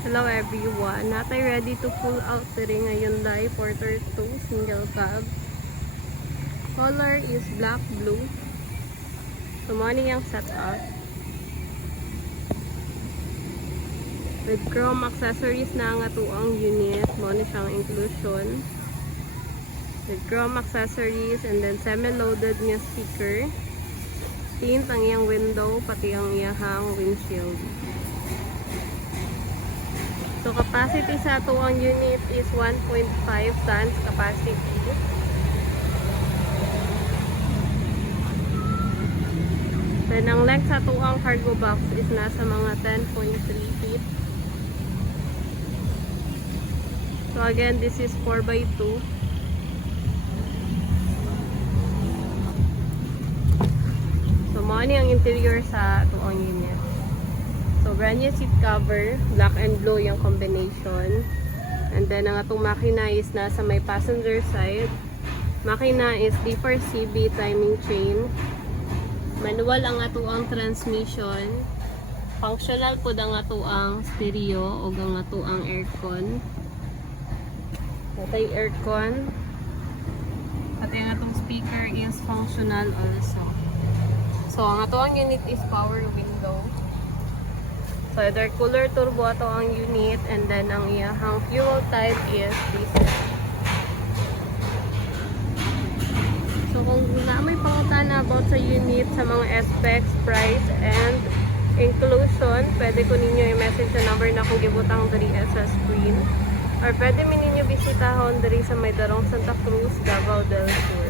Hello everyone, natay ready to pull out diri nga Hyundai Porter 2 single cab. Color is black blue. So money ang setup. With chrome accessories na nga tuang unit, mo ni siyang inclusion. With chrome accessories and then semi-loaded nga speaker. Tint ang iyang window pati ang iyang windshield. So capacity sa tuang unit is 1.5 tons capacity. Then ang length sa tuang cargo box is nasa mga 10.3 feet. So again, this is 4x2. So mao ni ang interior sa tuang unit. So, brand new seat cover, black and blue yung combination. And then, ang atong makina is nasa may passenger side. Makina is D4CB timing chain. Manual ang atuang transmission. Functional po ang atuang stereo o ang atuang aircon. Patay aircon. Pati ang atong speaker is functional also. So, ang atuang unit is power window. So, either cooler turbo ato ang unit and then ang iyahang fuel type is diesel. So, kung na may pangutana about sa unit, sa mga specs, price, and inclusion, pwede ko ninyo i-message sa number na kung gibutang diri sa screen. Or pwede min ninyo bisitahon diri sa Maydarong Santa Cruz, Davao del Sur.